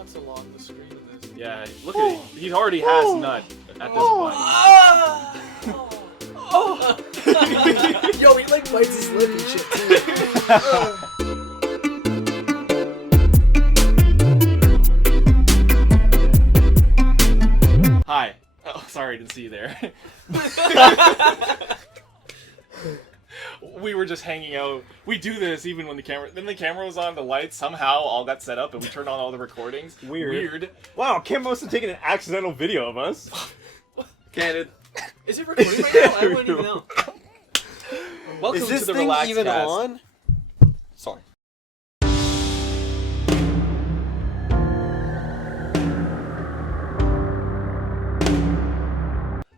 nuts along the screen of this. Yeah, look at it. He already has nut at this point. Yo, he like bites his lip and shit too. Hi. Oh, sorry, didn't see you there. We were just hanging out. We do this even when the camera was on, the lights somehow all got set up and we turned on all the recordings. Weird. Wow, Kim must have taken an accidental video of us. Candid. Is it recording right now? I wouldn't even know. Welcome Is this to the thing RelaxCAST. even on? Sorry.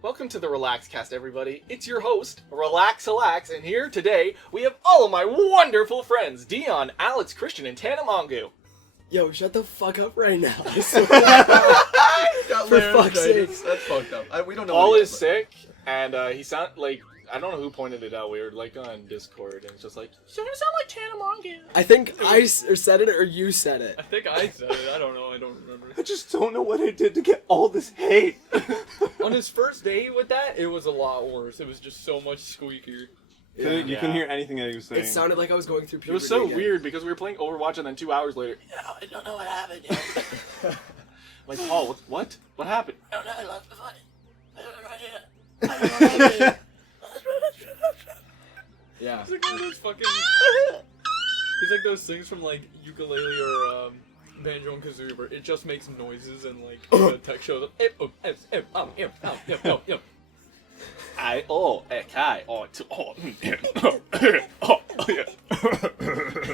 Welcome to the RelaxCAST, everybody. It's your host, RelaxAlax, and here today we have all of my wonderful friends, Deon, Alex, Christian, and Tana Mongu. Yo, shut the fuck up right now. For fuck's sake. That's fucked up. We don't know. Paul is sick, and he sound like, I don't know who pointed it out. We were like on Discord, and it's just like, you're gonna sound like Tana Mongu. I think I said it or you said it. I think I said it. I don't know. I don't remember. I just don't know what I did to get all this hate. On his first day with that, it was a lot worse. It was just so much squeakier. You couldn't hear anything that he was saying. It sounded like I was going through puberty. It was so again. weird because we were playing Overwatch, and then 2 hours later, I don't know what happened yet. Like, Paul, what? What happened? I don't know, I lost my phone. I don't know what happened. Yeah. He's like one of those fucking. He's like those things from like ukulele or banjo and kazooie where it just makes noises and like the text shows up.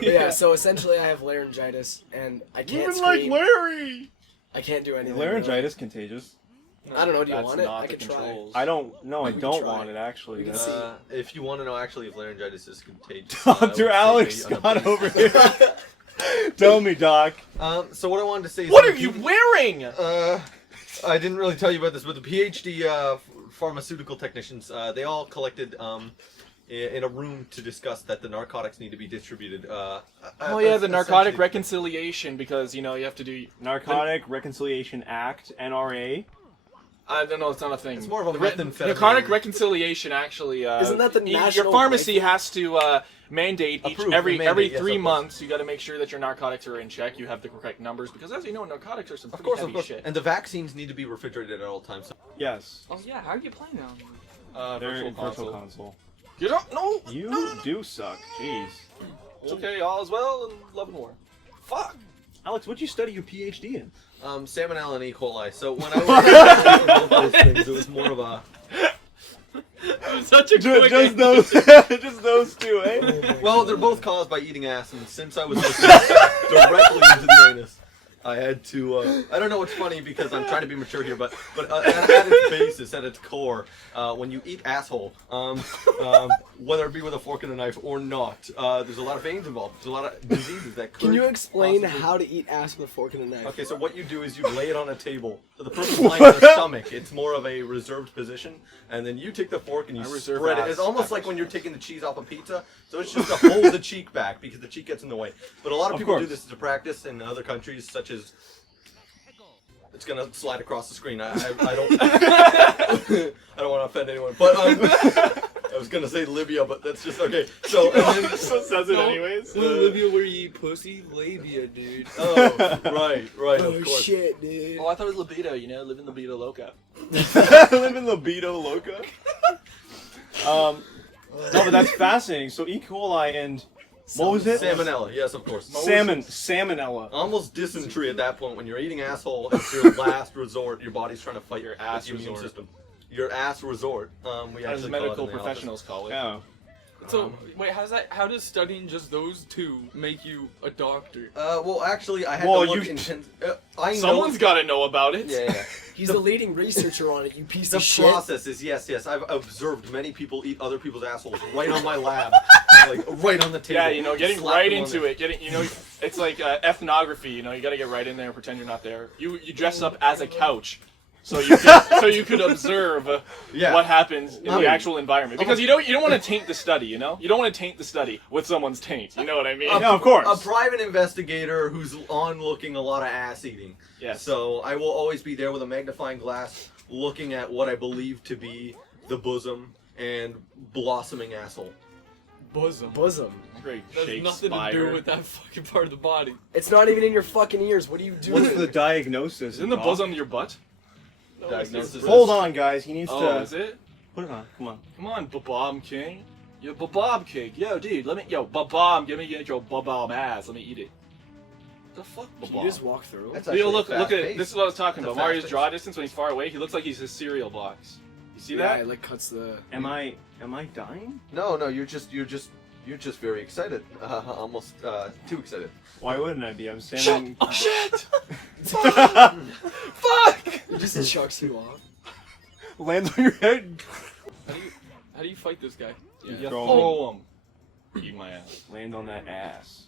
Yeah, so essentially I have laryngitis and I can't scream. Larry! I can't do anything. Laryngitis contagious. I don't know, do you That's want it? not I the can try. controls. I don't know. I can don't try. want it actually. We can That's- see. If you want to know actually if laryngitis is contagious, Dr. Alex got over here. Tell me, Doc. So what I wanted to say is What are you wearing? I didn't really tell you about this, but the PhD pharmaceutical technicians, they all collected in a room to discuss that the narcotics need to be distributed. Oh yeah, the narcotic reconciliation, because you know you have to do. Narcotic Reconciliation Act, NRA. I don't know, it's not a thing. It's more of a The methamphetamine. narcotic reconciliation actually. Isn't that the your national pharmacy rifle? has to mandate Approve, every mandate, yes, 3 of course. months. You got to make sure that your narcotics are in check. You have the correct numbers because, as you know, narcotics are some Of pretty course, heavy of course. shit. And the vaccines need to be refrigerated at all times. Yes. Oh yeah, how do you play now? They're Virtual in Virtual console. Console. You don't know. You do suck. Jeez. It's okay. All is well and love and war. Fuck. Alex, what'd you study your PhD in? Salmonella and E. coli. So when I was both those things, it was more of a. It was such a quick Just ending. those, just those two, eh? Well, they're both caused by eating ass, and since I was looking directly into the anus, I had to. I don't know what's funny because I'm trying to be mature here, but at its basis, at its core, when you eat asshole, whether it be with a fork and a knife or not, there's a lot of veins involved. There's a lot of diseases that could. Can you explain possibly- how to eat ass with a fork and a knife? Okay, so what you do is you lay it on a table. So the person's lying on the stomach. It's more of a reserved position, and then you take the fork and you I reserve spread it. ass. It's almost like when you're taking the cheese off a pizza. So it's just to hold the cheek back because the cheek gets in the way. But a lot of Of people do course. this as a practice in other countries, such as. It's gonna slide across the screen. I don't. I don't want to offend anyone, but I was gonna say Libya, but that's just okay. So and then, So says it anyways. Libya where you eat pussy, labia, dude. oh, right, Oh of course. shit, dude. Oh, I thought it was libido. You know, living libido loca. Living libido loca. No, but that's fascinating. So E. coli and what was it? Salmonella, yes, of course. Salmonella. Almost dysentery at that point when you're eating asshole. It's your last resort. Your body's trying to fight your ass ass immune resort. system. Your ass resort. We As actually medical call it in the professionals call it. Yeah. So wait, how does studying just those two make you a doctor? office. Well, actually, I had Well, to look you- intense. I know. Someone's got to know about it. Yeah. He's the leading researcher on it, you piece The of shit. process is yes. I've observed many people eat other people's assholes right on my lab, like right on the table. Yeah, you know, getting Slap right them on into there. it. Getting, you know, it's like ethnography. You know, you got to get right in there and pretend you're not there. You dress up as a couch, so you could observe Yeah. what happens in I the mean, actual environment. Because you don't want to taint the study, you know? You don't want to taint the study with someone's taint. You know what I mean? No, of course. A private investigator who's on looking a lot of ass eating. Yes. So I will always be there with a magnifying glass, looking at what I believe to be the bosom and blossoming asshole. Bosom. Bosom. Great That's Shakespeare. nothing to do with that fucking part of the body. It's not even in your fucking ears. What are you doing? What's the diagnosis? Isn't the Doc? bosom your butt? No, Diagnosis it's- is- Hold on, guys. He needs Oh, to is it? put it on. Come on. Come on, Bob King. Yo, Bob King. Yo, dude, Bob, give me your Bob ass. Let me eat it. The fuck, Can Bob? you just walk through? That's Leo, actually look fast at it. pace. This is what I was talking That's about. a Mario's fast draw pace. distance when he's far away, he looks like he's his cereal box. You see Yeah, that? it like cuts the. Am I dying? No, you're just very excited. Almost too excited. Why wouldn't I be? I'm standing. Oh shit! Fuck! It just chucks you off. Lands on your head. How do you fight this guy? You Throw throw him. Eat my ass. Land on that ass.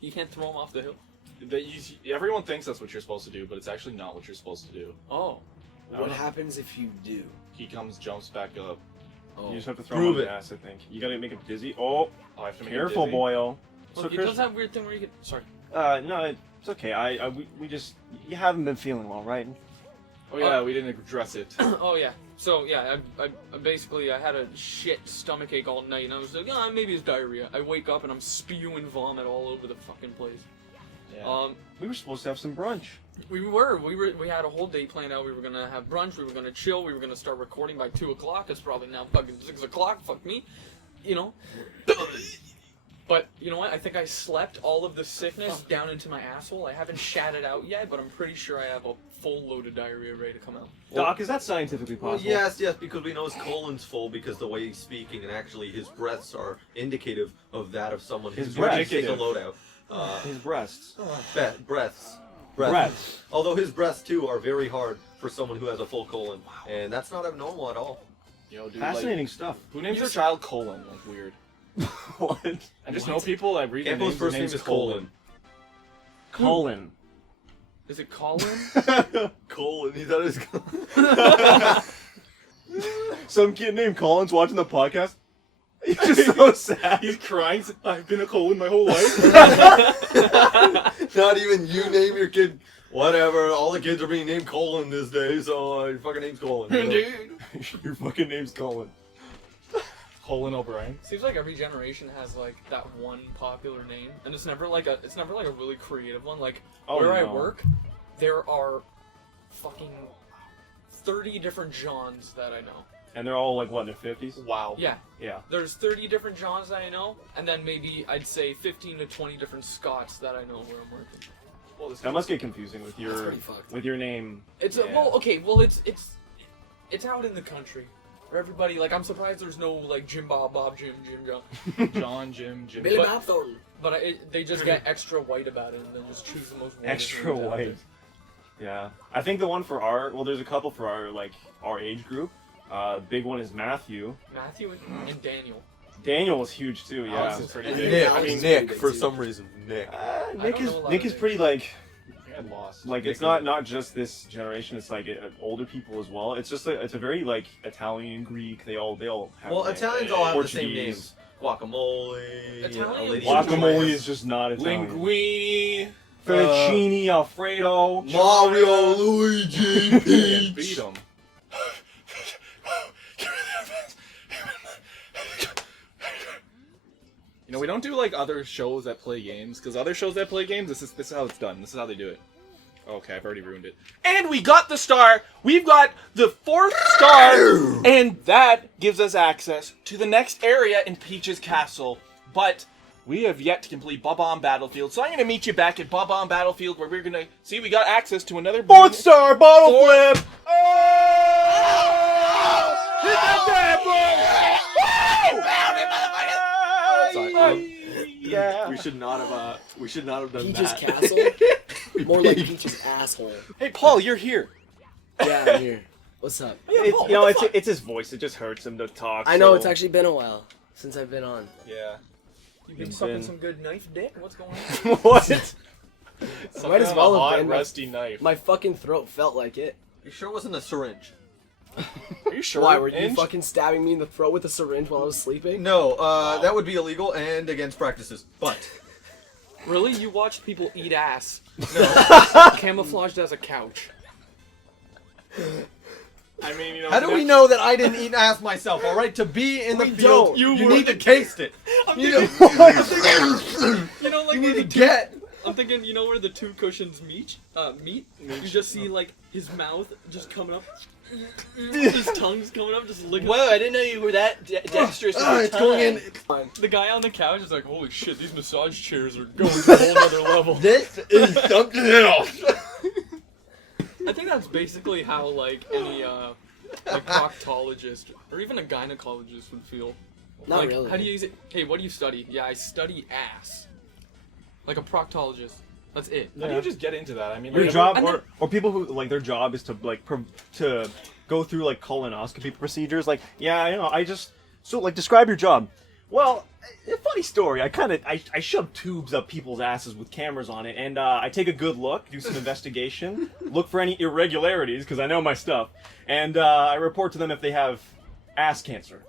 You can't throw him off the hill. Everyone thinks that's what you're supposed to do, but it's actually not what you're supposed to do. Oh. What happens if you do? He jumps back up. Oh. You just have to throw Prove him on it. the ass, I think. You gotta make him dizzy. Oh, Oh, I have to make him careful, dizzy. boyo. Look, he Chris, does that weird thing where you get. Sorry. no, it's okay. We just, you haven't been feeling well, right? Oh yeah, we didn't address it. Oh yeah. So yeah, I basically I had a shit stomach ache all night, and I was like, oh, maybe it's diarrhea. I wake up and I'm spewing vomit all over the fucking place. Yeah. We were supposed to have some brunch. We had a whole day planned out. We were gonna have brunch. We were gonna chill. We were gonna start recording by 2 o'clock. It's probably now fucking 6 o'clock. Fuck me, you know. But you know what? I think I slept all of the sickness down into my asshole. I haven't shat it out yet, but I'm pretty sure I have a full load of diarrhea ready to come out. Doc, is that scientifically Well, possible? yes, because we know his colon's full because the way he's speaking, and actually his breaths are indicative of that of someone His who's ready to take a breaths. load out. His breasts. Breaths. Breaths. Although his breaths too are very hard for someone who has a full colon, and that's not abnormal at all. Yo, dude, Fascinating stuff. Like, who names their child Colon? Like weird. What? I just know people that read their Campbell's names. first their name name's is Colon. Colon. Is it Colin? Colon. He thought it was. Some kid named Colin's watching the podcast. He's just so sad. He's crying. I've been a colon my whole life. Not even you name your kid. Whatever. All the kids are being named Colon this day, so your fucking name's Colon. You know? Dude. Your fucking name's Colin. Colin O'Brien. Seems like every generation has like that one popular name, and it's never like a really creative one. Like Oh, where I no. work, there are fucking 30 different Johns that I know. And they're all like, what, in their 50s? Wow. Yeah, Yeah. there's 30 different Johns that I know, and then maybe I'd say 15 to 20 different Scots that I know where I'm working. Well, this That must get confusing with That's pretty fucked. your name. It's Yeah. well, it's out in the country. Where everybody, like, I'm surprised there's no like Jim Bob Jim John. John, Jim. Billy But- Bob Thornton. But they just get extra white about it and then just choose the most white Extra white. Yeah. I think the one for there's a couple for our age group. Big one is Matthew. Matthew and Daniel. Daniel was huge too, yeah. Alex is pretty And big. Nick. Nick. I mean, Nick, big for too. some reason. Nick. Nick don't is know a lot Nick of is names. pretty like I lost. it's not just this generation. It's like older people as well. It's just it's a very like Italian, Greek. They all have. Well, names. Italians all have the same Portuguese. names. Guacamole. Italian- Lady Guacamole is just not Italian. Linguini. Fettuccine Alfredo. Mario, Luigi, And Peach. beat him. You know, we don't do like other shows that play games, because other shows that play games, this is how it's done. This is how they do it. Okay, I've already ruined it. And we got the star. We've got the 4th star, and that gives us access to the next area in Peach's Castle. But we have yet to complete Bob-omb Battlefield, so I'm going to meet you back at Bob-omb Battlefield, where we're going to see we got access to another 4th star bottle Fourth- flip. Oh! Hit that Sorry, yeah. We should not have done Peach's that. castle? More like Peach's asshole. Hey, Paul, you're here. Yeah, I'm here. What's up? It's his voice. It just hurts him to talk. I know, so- it's actually been a while since I've been on. Yeah. You been You've sucking been- some good knife dick? What's going on? What? Might as well a have hot, been. rusty knife. My fucking throat felt like it. You sure it wasn't a syringe? Are you sure? Why, were you Inge? fucking stabbing me in the throat with a syringe while I was sleeping? No, that would be illegal and against practices. But Really? You watched people eat ass. no. Camouflaged as a couch. I mean, you know. How do we know that I didn't eat ass myself? All right, to be in the field, don't. you need to taste it. You know, You know, like you where need the to two, get. I'm thinking, you know where the two cushions meet? You just see like his mouth just coming up, his tongue's coming up, just licking. Whoa, I didn't know you were that dexterous with your It's going in. tongue. The guy on the couch is like, holy shit, these massage chairs are going to a whole other level. This is something else. I think that's basically how like any like proctologist or even a gynecologist would feel. Not Like, really. How do you use it? Hey, what do you study? Yeah, I study ass. Like a proctologist. That's it. How do you just get into that? I mean, Your like, job, and then- or people who like their job is to to go through like colonoscopy procedures. Like, yeah, you know, describe your job. Well, a funny story. I shove tubes up people's asses with cameras on it, and I take a good look, do some investigation, look for any irregularities because I know my stuff, and I report to them if they have ass cancer.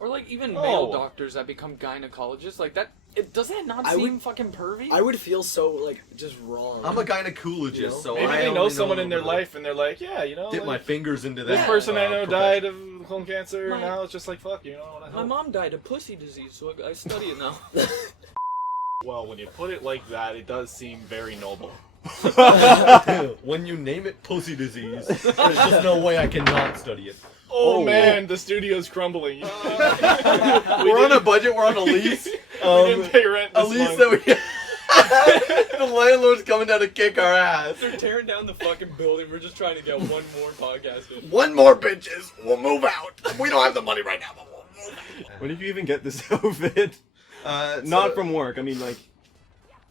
Or like even male Oh. doctors that become gynecologists. Like that. Does that not I seem would- fucking pervy? I would feel so, like, just wrong. I'm a gynecologist, You know? so maybe I they only know someone in their little bit. life, and they're like, yeah, you know, Dip my like, fingers into this that. person I know died profession. of colon cancer, My- and now it's just like, fuck, you know, I wanna My help. mom died of pussy disease, so I study it now. Well, when you put it like that, it does seem very noble. When you name it pussy disease, there's just no way I cannot study it. Oh, man, the studio's crumbling. We're on a budget. We're on a lease. We didn't pay rent A this lease month. that we. The landlord's coming down to kick our ass. They're tearing down the fucking building. We're just trying to get one more podcast in. One more, bitches. We'll move out. We don't have the money right now, but we'll move out. When did you even get this outfit? Not from work. I mean, like.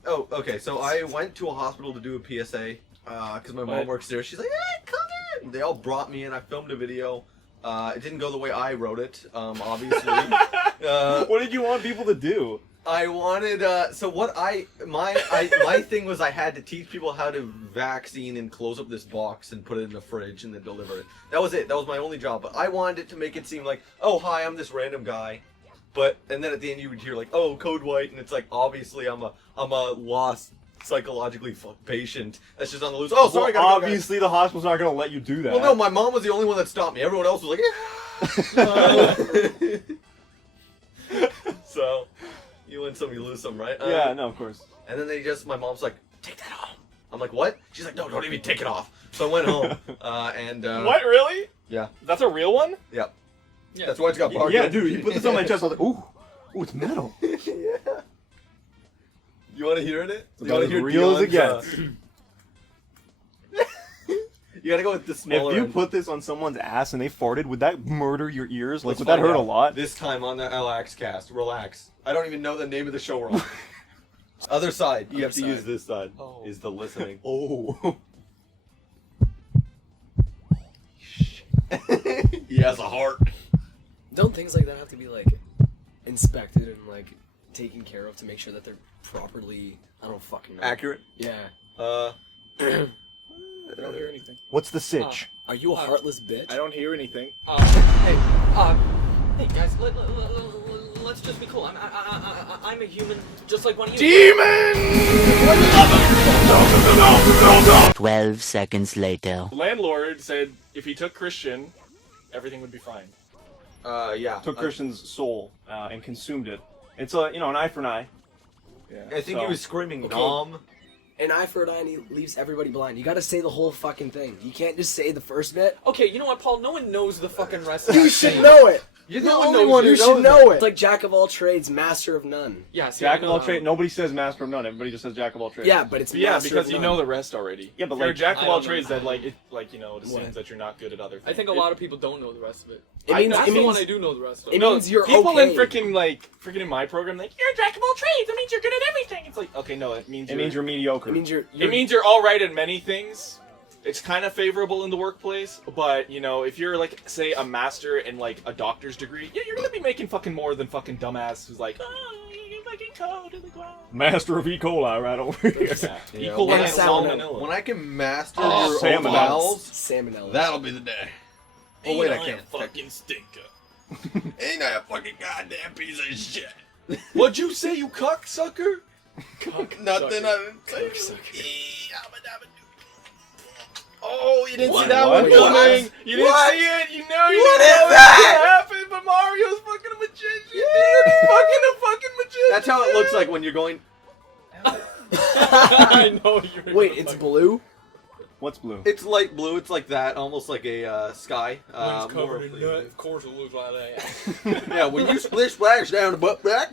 Oh, okay. So I went to a hospital to do a PSA because my mom What? works there. She's like, "Hey, come in." They all brought me in. I filmed a video. It didn't go the way I wrote it, obviously. What did you want people to do? I wanted. So what my thing was I had to teach people how to vaccine and close up this box and put it in the fridge and then deliver it. That was it. That was my only job. But I wanted it to make it seem like, oh hi, I'm this random guy. But and then at the end you would hear like, oh, code white, and it's like obviously I'm a lost psychologically fucked patient that's just on the loose. Oh, sorry, I Well, gotta go, guys. obviously the hospital's not gonna let you do that. Well, no, my mom was the only one that stopped me. Everyone else was like, yeah. So, you win some, you lose some, right? Yeah, no, of course. And then my mom's like, take that off. I'm like, what? She's like, no, don't even take it off. So I went home, and What, really? Yeah. That's a real one? Yeah. Yeah. That's why it's got barcode. Yeah, dude, you put this on my chest. I was like, ooh, it's metal. Yeah. You want to hear it? You about want as to hear real as it Deon's, gets. You gotta go with the smaller If you end. put this on someone's ass and they farted, would that murder your ears? Like, Let's would that find hurt a out. lot? This time on the RelaxCAST, relax. I don't even know the name of the show we're on. Other side. You have to side. use this side. Oh. Is the listening. Oh. He has a heart. Don't things like that have to be, like, inspected and, like, taken care of to make sure that they're properly, I don't fucking know. Accurate. Yeah. I don't hear anything. What's the sitch? Are you a heartless bitch? I don't hear anything. Hey guys, let's just be cool. I'm a human, just like one of you. Demon! 12 seconds later. The landlord said if he took Christian, everything would be fine. Yeah. Took Christian's soul and consumed it. It's an eye for an eye. Yeah. I think he So- was screaming, Okay. Nom. An eye for an eye and he leaves everybody blind. You gotta say the whole fucking thing. You can't just say the first bit. Okay, you know what, Paul? No one knows the fucking rest of You that should thing. know it! You're the only one who You should know it! It's like Jack of all trades, master of none. Yeah, see, Jack I of know all that trades. one. Nobody says master of none. Everybody just says jack of all trades. Yeah, but it's Yeah, master because of you none. know the rest already. Yeah, but if you're a like- jack of I all don't know. trades, that it assumes What? that you're not good at other things. I think a lot of people don't know the rest of it. It means, That's it the one means, I do know the rest of. it No, means you're people okay. in freaking in my program, like, you're a jack of all trades. That means you're good at everything. It's like, okay, no, it means It means you're mediocre. It means you're it means you're all right at many things. It's kind of favorable in the workplace, but you know, if you're like, say, a master in like a doctor's degree, yeah, you're gonna be making fucking more than fucking dumbass who's like, oh, fucking toe to the ground. Master of E. coli right over here. Yeah, Equal when, and I, salmonella. when I can master Oh, your salmonella. bowels, Salmonella. that'll be the day. Oh wait, I can't. fucking stinker. Ain't I a fucking goddamn piece of shit? What'd you say, you cocksucker? Nothing. I didn't say. Oh, you didn't What? see that What? one coming. You didn't What? see it. You know you What didn't know is that? it happened, but Mario's fucking a magician. Dude. He's fucking a fucking magician. That's how it looks like when you're going. I know you're. Wait, it's blue? What's blue? It's light blue. It's like that, almost like a sky. One's more covered of in a- nut. Of course, it looks like that. Yeah, when you splish splash down the butt crack,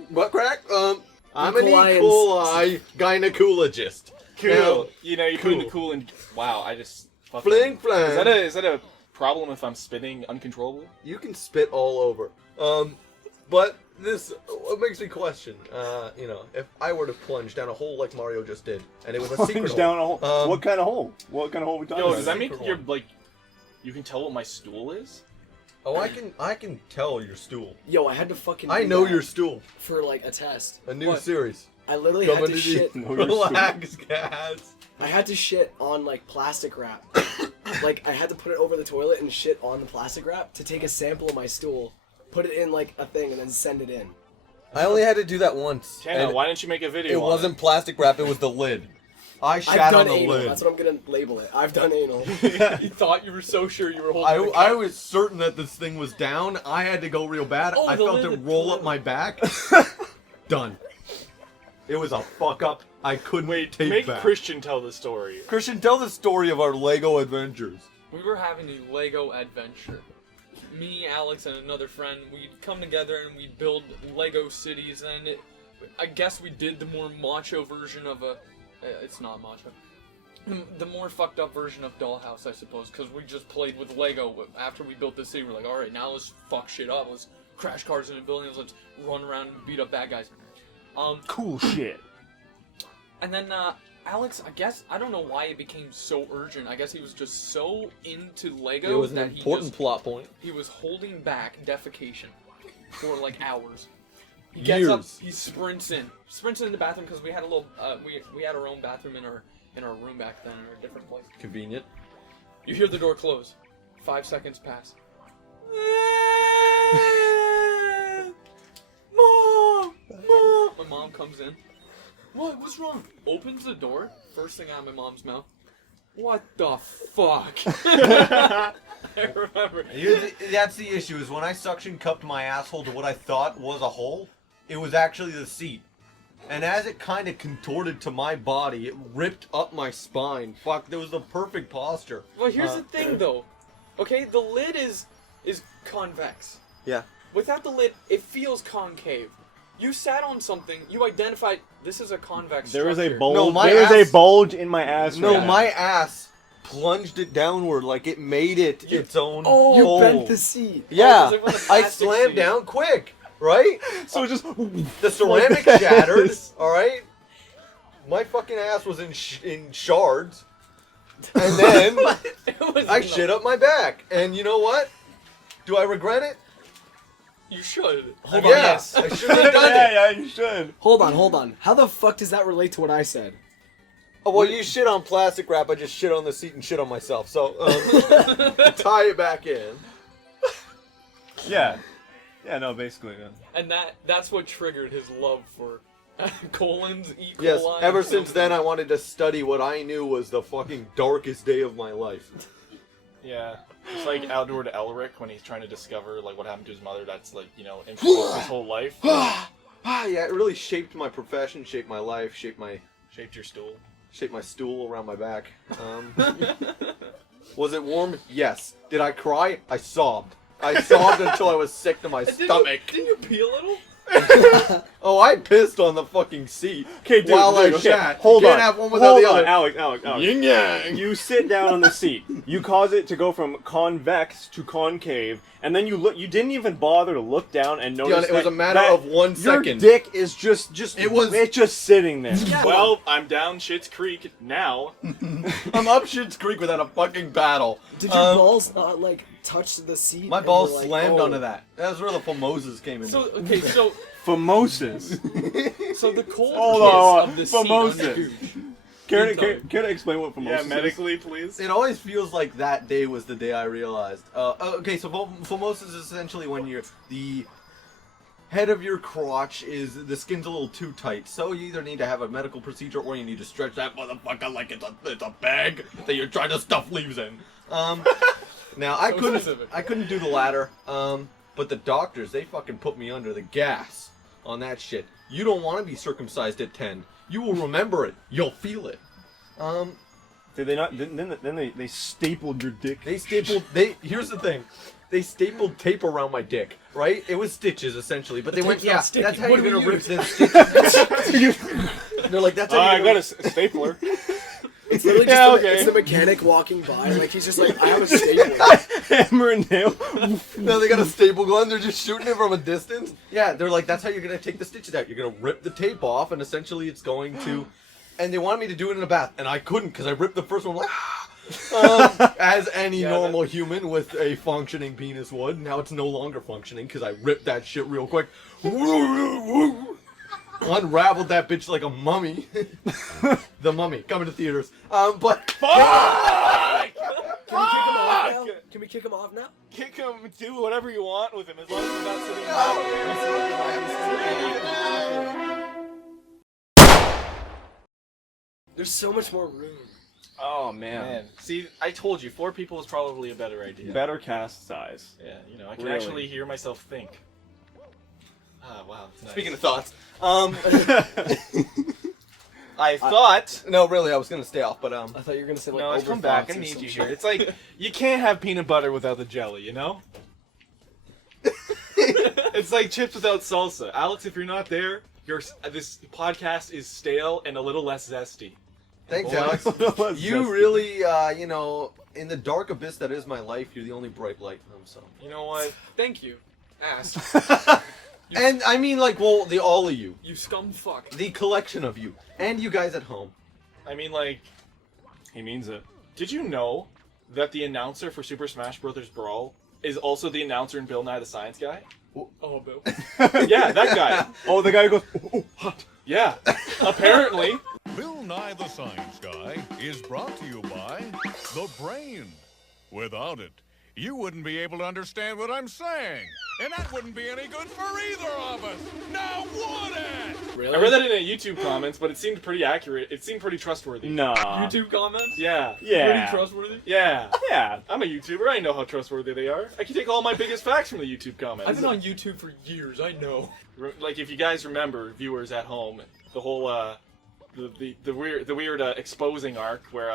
I'm an Equal E. coli gynecologist. Cool. Now, You know, you put in the cool and wow, I just fucking. fling flang. Is that a problem if I'm spitting uncontrollably? You can spit all over. But this what makes me question. If I were to plunge down a hole like Mario just did, and it was a secret Plunge hole. down a hole. What kind of hole? What kind of hole are we talking Yo, about? does that make Secret your one. like? You can tell what my stool is. Oh, I can tell your stool. Yo, I had to fucking. I do know that your stool. for like a test. A new What? series. I literally Coming had to to shit. No, your stool. RelaxCAST. I had to shit on like plastic wrap. Like I had to put it over the toilet and shit on the plastic wrap to take a sample of my stool, put it in like a thing, and then send it in. I only had to do that once. Tana, and why didn't you make a video? it on wasn't plastic wrap. It was the lid. I I've shat done on the anal. lid. That's what I'm gonna label it. I've done anal. You thought you were so sure you were holding the I cup. was certain that this thing was down. I had to go real bad. Oh, I the felt lid it of roll the up my back. Done. It was a fuck up. I couldn't take Make back. Christian tell the story. Christian, tell the story of our Lego adventures. We were having a Lego adventure. Me, Alex, and another friend, we'd come together and we'd build Lego cities, and I guess we did the more macho version of a... it's not macho. The more fucked up version of Dollhouse, I suppose, because we just played with Lego. After we built this city, we're like, alright, now let's fuck shit up. Let's crash cars into buildings, let's run around and beat up bad guys. Cool shit. And then, Alex, I guess, I don't know why it became so urgent. I guess he was just so into Lego It was an that important plot point. he was holding back defecation for like hours. He gets up, Years. he sprints in the bathroom because we had a little, we had our own bathroom in our room back then in a different place. Convenient. You hear the door close. 5 seconds pass. Mom! Mom! My mom comes in. What? What's wrong? Opens the door. First thing out of my mom's mouth. What the fuck? I remember. That's the issue, is when I suction cupped my asshole to what I thought was a hole, it was actually the seat. And as it kind of contorted to my body, it ripped up my spine. Fuck, that was the perfect posture. Well, here's the thing, though. Okay, the lid is convex. Yeah. Without the lid, it feels concave. You sat on something. You identified this is a convex. There is a structure. bulge. No, my there is ass- a bulge in my ass. No, right now. my ass plunged it downward like it made it its own Oh, you hole. bent the seat. Yeah, Oh, it was like one of the I plastic slammed seats. down quick, right? So just The ceramic Like shattered, this. alright? My fucking ass was in shards. And then It was I shit up my back. And you know what? Do I regret it? You should. Hold I mean, on. Yes, I should have done it. yeah, you should. Hold on. How the fuck does that relate to what I said? Oh, well, you shit on plastic wrap. I just shit on the seat and shit on myself. So, tie it back in. Yeah. Yeah, no, basically, yeah. And that's what triggered his love for colons, E. coli. Yes, and ever since colons. then, I wanted to study what I knew was the fucking darkest day of my life. Yeah. It's like Outward Elric when he's trying to discover like what happened to his mother. That's like, you know, influenced his whole life. Yeah, it really shaped my profession, shaped my life, shaped Shaped your stool. my stool around my back. Was it warm? Yes. Did I cry? I sobbed. I sobbed until I was sick to my stomach. Didn't you pee a little? Oh, I pissed on the fucking seat. Okay, dude, while I okay, shat. hold you on. Can't have one without Hold the on, other. Alex. Yin yang. You sit down on the seat. You cause it to go from convex to concave, and then you look. You didn't even bother to look down and notice. it was that- a matter that of 1 Your second. dick is just It just sitting there. Well, I'm down Schitt's Creek now. I'm up Schitt's Creek without a fucking battle. Did your balls not like touch the seat? My and balls you're like, slammed oh. onto that. That's where the Formosas came in. So okay, so Phimosis. So the cold Hold kiss on, of the sea on phimosis. Gooch. Care to explain what phimosis Yeah, is? medically, please. It always feels like that day was the day I realized. Okay, so phimosis is essentially when the head of your crotch is, the skin's a little too tight, so you either need to have a medical procedure or you need to stretch that motherfucker like it's a bag that you're trying to stuff leaves in. Now I couldn't do the latter. But the doctors, they fucking put me under the gas on that shit. You don't want to be circumcised at 10. You will remember it. You'll feel it. Did they not? Then they stapled your dick. Here's the thing. They stapled tape around my dick, right? It was stitches, essentially. But they went, yeah, that's how you're going to rip them stitches. They're like, that's how I you're got going a stapler. It's literally just it's the mechanic walking by, like he's just like, I have a staple. Hammer and nail. No, they got a staple gun. They're just shooting it from a distance. Yeah, they're like, that's how you're going to take the stitches out. You're going to rip the tape off, and essentially it's going to... And they wanted me to do it in a bath, and I couldn't because I ripped the first one. Like, as any normal human with a functioning penis would. Now it's no longer functioning because I ripped that shit real quick. Unraveled that bitch like a mummy. The Mummy, coming to theaters. But... Fuck! Can we kick him off now? Kick him, do whatever you want with him, as long as he's not sitting down. There's so much more room. Oh man. Man, see, I told you, 4 people is probably a better idea. Better cast size. Yeah, you know, I can Really? actually hear myself think. Ah, wow. Nice. Speaking of thoughts, I thought... no, really, I was gonna stay off, but I thought you were gonna say like No, let's come back. I need you here. It's like, you can't have peanut butter without the jelly, you know? It's like chips without salsa. Alex, if you're not there, this podcast is stale and a little less zesty. thanks, Boys. Alex. You really, you know, in the dark abyss that is my life, you're the only bright light. So. You know what? Thank you. Ass. And I mean, like, well, all of you, You scum fuck. the collection of you, and you guys at home. I mean, like, He means it. did you know that the announcer for Super Smash Bros. Brawl is also the announcer in Bill Nye the Science Guy? Oh, Bill. Yeah, that guy. Oh, the guy who goes, oh, hot. Yeah. Apparently. Bill Nye the Science Guy is brought to you by the brain. Without it, you wouldn't be able to understand what I'm saying. And that wouldn't be any good for either of us. Now would it? Really? I read that in a YouTube comments, but it seemed pretty accurate. It seemed pretty trustworthy. Nah. YouTube comments? Yeah. Yeah. Pretty trustworthy? Yeah. Yeah. I'm a YouTuber. I know how trustworthy they are. I can take all my biggest facts from the YouTube comments. I've been on YouTube for years, I know. Like, if you guys remember, viewers at home, the whole the weird exposing arc where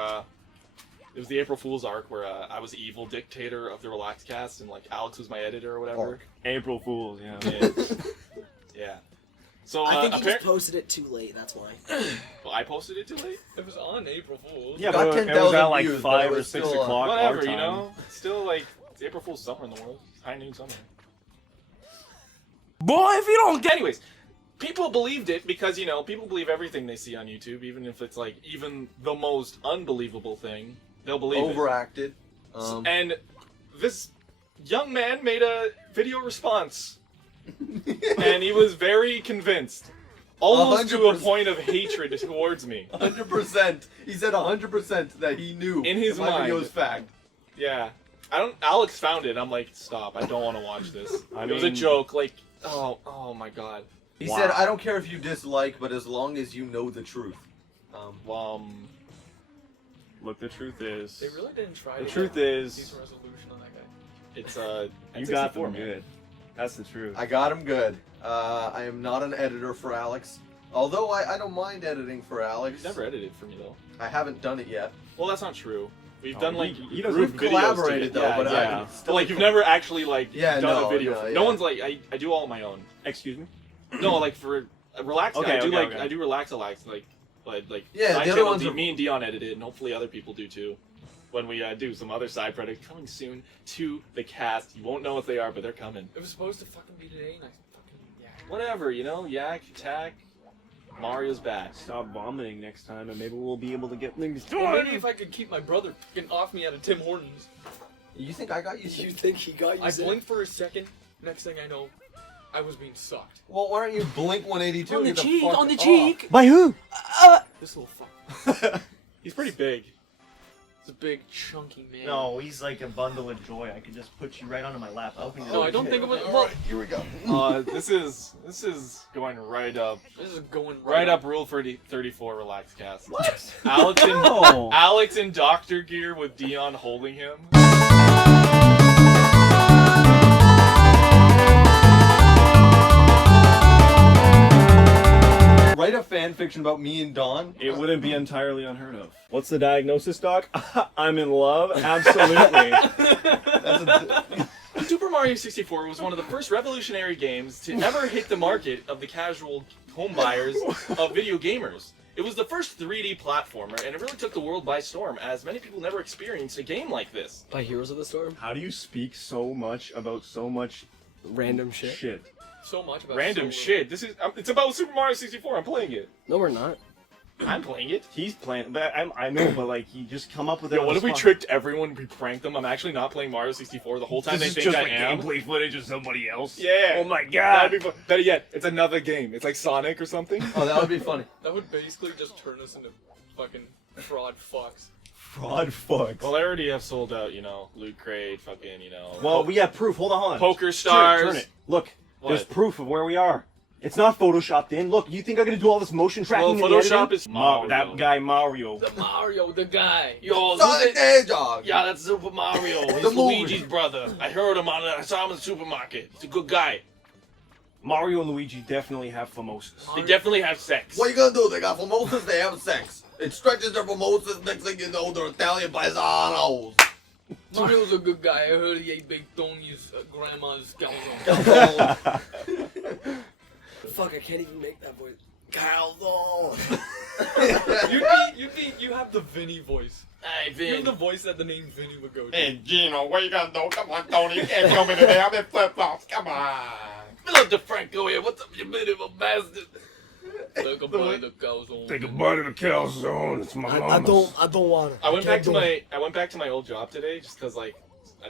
it was the April Fool's arc where I was the evil dictator of the RelaxCAST and like Alex was my editor or whatever. Arc. April Fools, yeah. Yeah. Yeah. So I think he just apparently, posted it too late, that's why. well, I posted it too late. It was on April Fool's. Yeah, Got but it was 10,000 at like views, but 5 it or was 6 still, o'clock our Whatever, time. you know. It's still like it's April Fool's summer in the world. It's high noon summer. Boy, if you don't get, anyways, people believed it because you know people believe everything they see on YouTube, even if it's like even the most unbelievable thing, they'll believe it. Overacted. And this young man made a video response, and he was very convinced, almost to a 100%. point of hatred towards me. 100%. He said 100% that he knew In his that my video mind. was fact. Yeah. Alex found it. I'm like, stop. I don't want to watch this. I It was a mean- joke. Like, oh my god. He Wow. said, I don't care if you dislike, but as long as you know the truth. Look, the truth is, They really didn't try The to truth get a is- decent resolution on that guy. It's you got N64, them man. good. That's the truth. I got him good. I am not an editor for Alex. Although I don't mind editing for Alex. He's never edited for me though. I haven't done it yet. Well, that's not true. We've Oh, done he- like he doesn't- group We've videos collaborated together. though, but yeah. I But like you've never actually like Yeah, done no, a video. no, for yeah. No one's like I do all on my own. Excuse me? No, like for Relax, Okay, I do okay, like okay. I do RelaxAlax like Yeah, side the other channel, ones are- me and Deon edit it, and hopefully other people do too. When we do some other side projects coming soon to the cast, you won't know what they are, but they're coming. It was supposed to fucking be today, and I fucking Whatever, you know, yak, tack, Mario's back. Stop vomiting next time, and maybe we'll be able to get things Well, done. maybe if I could keep my brother fucking off me out of Tim Hortons. You think I got you? You think he got you? I Zach? blinked for a second. Next thing I know, I was being sucked. Well, why don't you blink 182 On the and get cheek, fuck on the off? cheek. By who? This little fuck. He's pretty big. It's a big, chunky man. No, he's like a bundle of joy. I could just put you right onto my lap. No, I don't think of it. All Well, right, here we go. This is going right up. this is going Right up Rule 34 RelaxCAST. What? Alex in doctor gear with Deon holding him. Write a fan fiction about me and Dawn. It wouldn't be entirely unheard of. What's the diagnosis, Doc? I'm in love? Absolutely. Super Mario 64 was one of the first revolutionary games to ever hit the market of the casual home buyers of video gamers. It was the first 3D platformer, and it really took the world by storm, as many people never experienced a game like this. By Heroes of the Storm? How do you speak so much about so much Random shit. so much about Random so shit. This is it's about Super Mario 64. I'm playing it. No, we're not. I'm playing it. He's playing, but I know, but like he just come up with it. Yo, on what the if we spot. tricked everyone? We pranked them. I'm actually not playing Mario 64 the whole time. This They is think just I like am. gameplay footage of somebody else. Yeah. Oh my That'd god. be fun. Better yet, it's another game. It's like Sonic or something. Oh, that would be funny. That would basically just turn us into fucking fraud fucks. Fraud fucks. Well, I already have sold out. Loot Crate, fucking, Well, we have proof. Hold on. Poker Stars. Turn it. Look, What? there's proof of where we are. It's not photoshopped in. Look, you think I'm gonna do all this motion tracking? Well, and Photoshop editing? is Mario. That guy Mario. The Mario, the guy. Yo, Sonic the Hedgehog. yeah, that's Super Mario. He's The movie. Luigi's brother. I heard him I saw him in the supermarket. He's a good guy. Mario and Luigi definitely have famosas. They definitely have sex. What are you gonna do? They got famosas, they have sex. It stretches their famosas, next thing you know, they're Italian paisanos. Mario's a good guy. I heard he ate Big Tony's grandma's calzone. Fuck, I can't even make that voice. Calzone. You have the Vinny voice. Hey, You Vin. have the voice that the name Vinny would go to. Hey, Gino, what you gonna do? Come on, Tony. You can't tell me today. I'm in flip-flops. Come on. Philip DeFranco here. What's up, you bit of a bastard? Take a bite of the calzone. Take a bite of the calzone. It's my mama's. I don't want it. I went back to Can't do it. my old job today just because I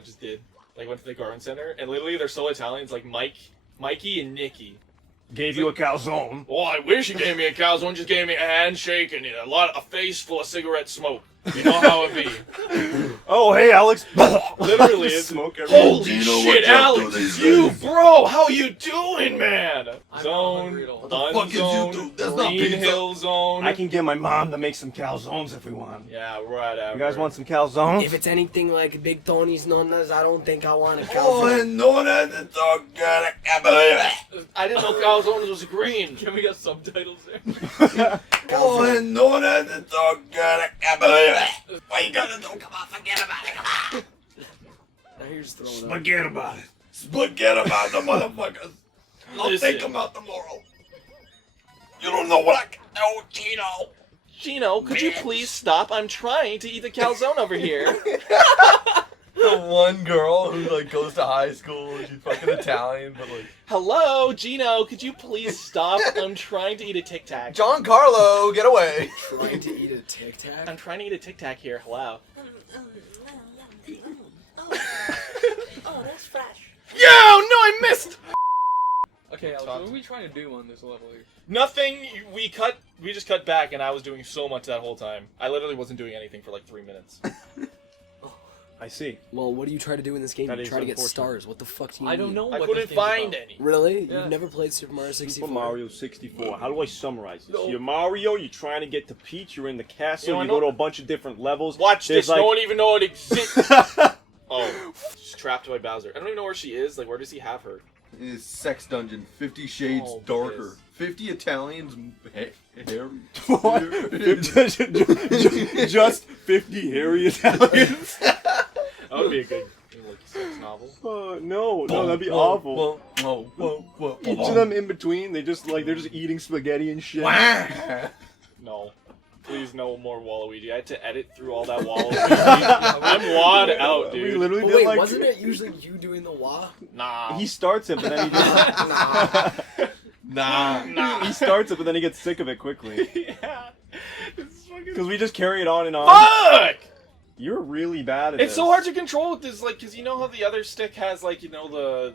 just did. Like went to the garden center and literally they're so Italian. It's like Mikey and Nikki. Gave you a calzone. Oh, I wish he gave me a calzone. Just gave me a handshake and a face full of cigarette smoke. You know how it be. Oh, hey, Alex. Literally, Just it's smoke everywhere. holy shit, Alex, it's you, bro. How you doing, man? I'm Zone, hungry though. What the fuck is you Unzone, do? That's not Green pizza. Hill Zone. I can get my mom to make some calzones if we want. Yeah, whatever. You guys want some calzones? If it's anything like Big Tony's Nonas, I don't think I want a Oh, calzone. and no one has to talk good. I can't believe it. I didn't know calzones was green. Can we get subtitles there? Oh, and no one has to talk good. I can't believe it. What you gonna do? Come on, forget about it. Come on. Now you're just throwing up. Forget about it. Forget about the motherfuckers. I'll Listen. take them out tomorrow. You don't know what I can do, Gino. Gino, could you please stop? I'm trying to eat the calzone over here. The one girl who like goes to high school, she's fucking Italian, but like Hello, Gino, could you please stop? I'm trying to eat a Tic Tac. Giancarlo, get away. Trying to eat a Tic Tac? I'm trying to eat a Tic Tac here. Hello. Oh, that's fresh. Yo, no, I missed. Okay, Alex, what are we trying to do on this level here? Nothing. We just cut back, and I was doing so much that whole time. I literally wasn't doing anything for like 3 minutes. I see. Well, what do you try to do in this game? That You is try to get unfortunate. stars. What the fuck do you I don't need? know. I what couldn't this game's find about. any. Really? Yeah. You've never played Super Mario 64? Super Mario 64. How do I summarize this? No. You're Mario, you're trying to get to Peach, you're in the castle, You know, I you know- go to a bunch of different levels. Watch There's this. No one even know it exists. like... Oh, she's trapped by Bowser. I don't even know where she is. Like, where does he have her? His sex dungeon, 50 shades Oh, darker. piss. 50 Italians, hairy. Just 50 hairy Italians. That would be a good like sex novel. No, that'd be awful. Whoa. Each of them in between, they're just eating spaghetti and shit. No. Please no more Waluigi. I had to edit through all that Waluigi. I'm wad out, We dude. literally But did wait, like... wasn't it usually you doing the wah? Nah. He starts it, but then he just... Nah. He starts it, but then he gets sick of it quickly. Yeah. It's fucking... Because we just carry it on and on. Fuck! You're really bad at It's this. so hard to control with this, like, because you know how the other stick has, like, you know, the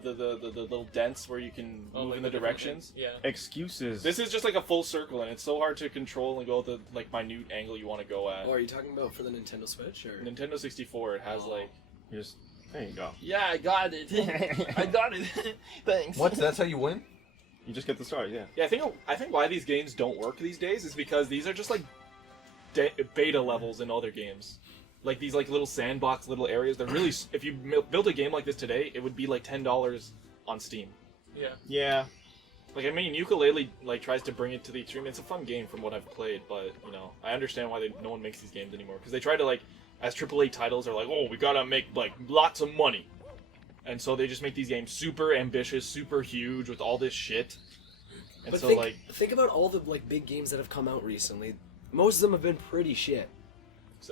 little dents where you can move like in the different directions. things. Yeah. Excuses. This is just like a full circle, and it's so hard to control and go the like minute angle you want to go at. Oh, are you talking about for the Nintendo Switch or? Nintendo 64, it has like. Just there you go. Yeah, I got it. I got it. Thanks. What? That's how you win? You just get the stars, yeah. Yeah, I think why these games don't work these days is because these are just like beta levels in other games. Like these like little sandbox little areas. They're really if you built a game like this today, it would be like $10 on Steam. Yeah. Yeah. Like I mean, Ukulele like tries to bring it to the extreme. It's a fun game from what I've played, but you know, I understand why no one makes these games anymore because they try to like as AAA titles are like, oh, we gotta make like lots of money, and so they just make these games super ambitious, super huge with all this shit. And But so think about all the like big games that have come out recently. Most of them have been pretty shit.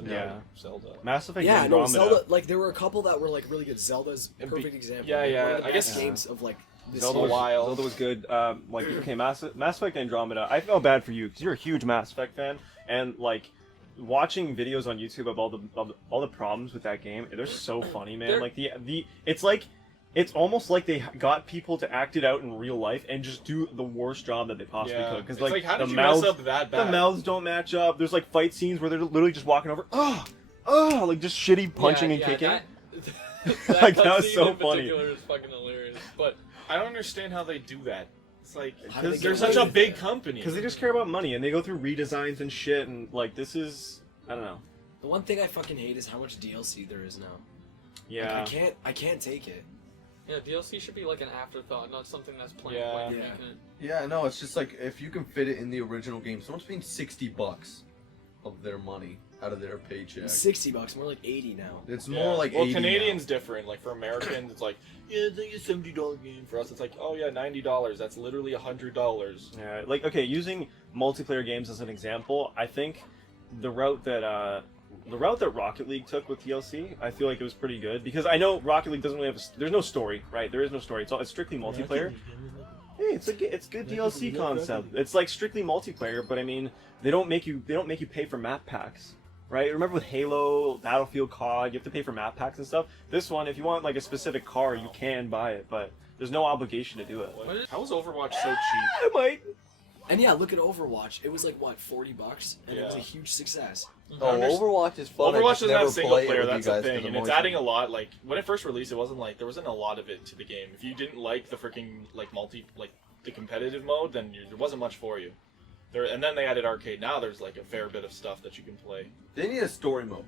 Yeah. Zelda. Mass Effect Yeah, no, Andromeda. Zelda. Like there were a couple that were like really good. Zelda's a And perfect example. yeah, Like, yeah, one of the I best guess- games of like this Zelda year. was, Zelda was good. Like, okay, Mass Effect Andromeda. I felt bad for you because you're a huge Mass Effect fan, and like watching videos on YouTube of all the problems with that game. They're so funny, man. They're- Like it's almost like they got people to act it out in real life and just do the worst job that they possibly Yeah. could. Because It's like, how the did you mouths, mess up that bad? the mouths don't match up. There's like fight scenes where they're literally just walking over, like just shitty punching and kicking. That Like, that was cutscene so in funny. particular is fucking hilarious. But I don't understand how they do that. It's like How do they because get they're away such a with big that? company. Because they just care about money and they go through redesigns and shit and like this is I don't know. The one thing I fucking hate is how much DLC there is now. Yeah. Like, I can't take it. yeah, DLC should be like an afterthought, not something that's planned Yeah. while you're Yeah. making it. Yeah, no, it's just like if you can fit it in the original game, someone's paying $60 of their money out of their paycheck. $60, more like 80 now. It's Yeah. more like well, 80 Canadians now. different. Like for Americans, it's like yeah, it's like a $70 game. For us, it's like oh yeah, $90. That's literally $100. Yeah, like okay, using multiplayer games as an example, I think the route that Rocket League took with DLC, I feel like it was pretty good because I know Rocket League doesn't really have there's no story, right? There is no story. It's strictly multiplayer. Hey, it's good DLC concept. It's like strictly multiplayer, but I mean, they don't make you pay for map packs. Right? Remember with Halo, Battlefield, COD, you have to pay for map packs and stuff. This one, if you want like a specific car, you can buy it, but there's no obligation to do it. How is Overwatch so cheap? I might. And yeah, look at Overwatch. It was like what, $40, and it was a Yeah. huge success. Oh, Overwatch is fun. I Overwatch just doesn't never have single play it player. with you That's the guys thing, 'cause and I'm it's always adding a lot. Like when it first released, it wasn't like there wasn't a lot of it to the game. If you didn't like the freaking like the competitive mode, then there wasn't much for you. And then they added arcade. Now there's like a fair bit of stuff that you can play. They need a story mode.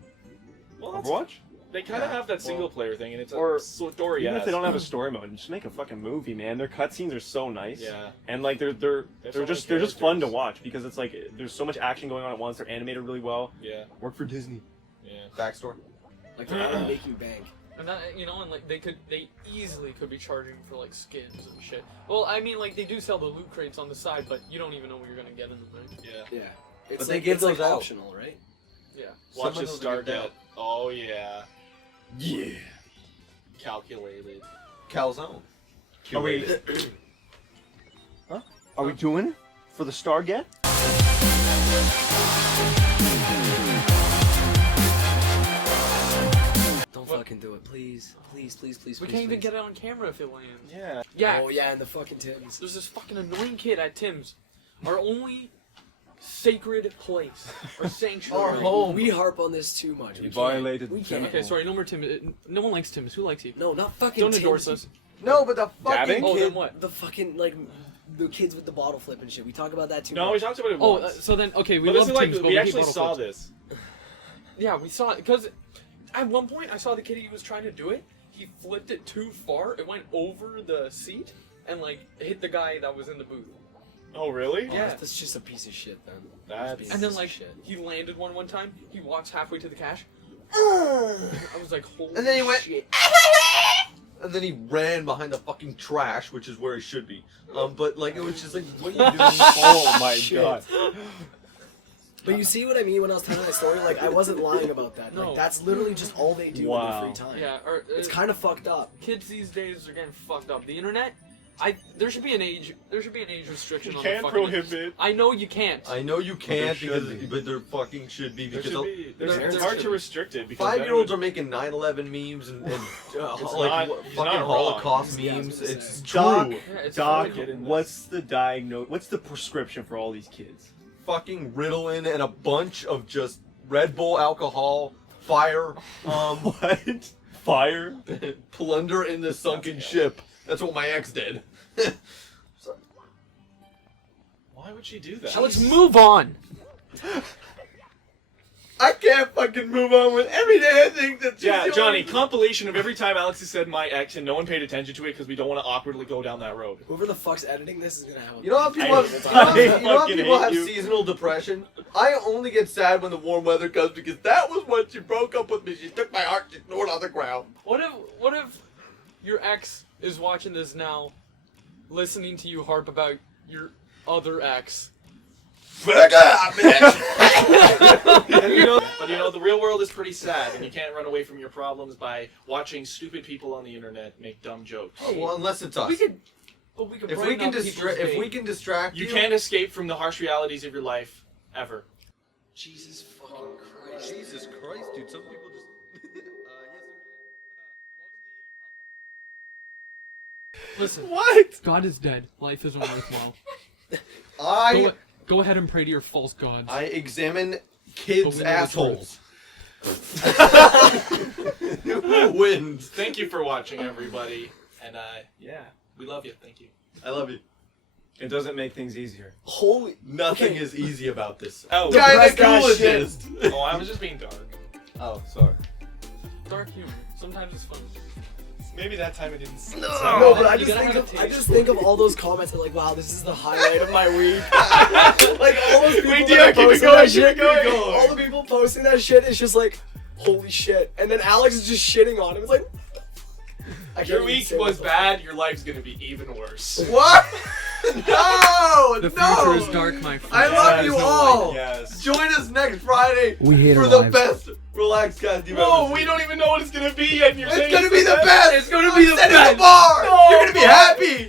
Well, that's- Overwatch? They kind of Yeah. have that single player thing, and it's Or a story. Even if they don't have a story mode, just make a fucking movie, man. Their cutscenes are so nice. Yeah. And like they're so just many fun to characters. watch because it's like there's so much action going on at once. They're animated really well. Yeah. Work for Disney. Yeah. Backstory. Like they're not making bank. And that, and like they easily could be charging for like skins and shit. Well, I mean, like they do sell the loot crates on the side, but you don't even know what you're gonna get in them, right? Yeah. Yeah. It's But they like, give it's like those out. optional, right? Yeah. Watch Some of this those are good Stargate. Oh yeah. Yeah. Calculated. Calzone. Are we? Are we doing it for the Stargate? Don't What? fucking do it, please. Please, please, please, We please. can't even please. get it on camera if it lands. Yeah. Yeah. Oh yeah, and the fucking Tims. There's this fucking annoying kid at Tim's. Our only sacred place or sanctuary. Our home. We harp on this too much. You We can't. violated We the can't. Okay, sorry, no more Tim. No one likes Tim's. Who likes you? No, not fucking Don't Tims. endorse us. No, but the fucking Dabbing? Oh, kid. then what? The fucking like the kids with the bottle flip and shit. We talk about that too No, much. we talked about it Oh, once. so then okay, we but love this is like Tim's, but we hate actually bottle saw flips. this. Yeah, we saw it because at one point I saw the kid he was trying to do it. He flipped it too far. It went over the seat and like hit the guy that was in the booth. Oh really? Oh, Yeah. that's just a piece of shit then. That's- And then Piece of like shit. he landed one time. He walks halfway to the cash. I was like, holy And then he went- shit. And then he ran behind the fucking trash, which is where he should be. But like it was just like, what are you doing? Oh my Shit. god. But you see what I mean when I was telling that story? Like, I wasn't lying about that. No. Like, that's literally just all they do in Wow. their free time. Yeah, or, It's kind of fucked up. kids these days are getting fucked up. The internet There should be an age restriction You on the can't fucking. prohibit. I know you can't. I know you can't, should be. but there fucking should be There because should be. there It's should hard be. to restrict it because 5-year-olds then are making 9/11 memes and It's like not- he's fucking not wrong. Holocaust Yeah, I was memes. gonna It's say. Doc, true. Yeah, it's Doc, fine. Get in this. what's the diagnose? What's the prescription for all these kids? Fucking Ritalin and a bunch of just Red Bull alcohol, fire, What? Fire? plunder in the sunken ship. That's what my ex did. why would she do that? Now let's move on. I can't fucking move on with every day I think that. Yeah, Johnny, compilation of every time Alex has said my ex and no one paid attention to it because we don't want to awkwardly go down that road. Whoever the fuck's editing this is gonna have a. You know how people I have, hate you know how- it. you know how Fucking people hate have you. seasonal depression? I only get sad when the warm weather comes because that was when she broke up with me. She took my heart, she threw it on the ground. What if your ex is watching this now, listening to you harp about your other ex? Back up, bitch! But you know, the real world is pretty sad, and you can't run away from your problems by watching stupid people on the internet make dumb jokes. Well, unless it's us. We could If we brighten can up people's if day. we can distract You can't escape from the harsh realities of your life, ever. Jesus fucking Christ. Jesus Christ, dude. Some people just. Listen. What? God is dead. Life is worthwhile. I Go ahead and pray to your false gods. I examine kids' But we know the assholes. Who wins? Thank you for watching, everybody. And yeah, we love you. Thank you. I love you. It doesn't make things easier. Holy. Nothing Okay. is easy about this. Oh, Gynecologist. oh, I was just being dark. Oh, sorry. Dark humor. Sometimes it's fun. Maybe that time it didn't. No, but I You just gotta think have of a I taste. just think of all those comments and like, wow, this is the highlight of my week. Like all those people Wait, that Deon, are keep it posting going, that keep shit. it going. All the people posting that shit is just like, holy shit. And then Alex is just shitting on him. It's like, I can't Your even week say was what the- bad. Your life's gonna be even worse. What? No! The no! future is dark, my friend. I love Yes, you no all! Yes. Join us next Friday We hate for our the lives. best RelaxCAST you've No, ever we seen. don't even know what it's gonna be, and you're saying It's gonna be the best! It's gonna be the Setting best. the bar! No, You're gonna be no. happy!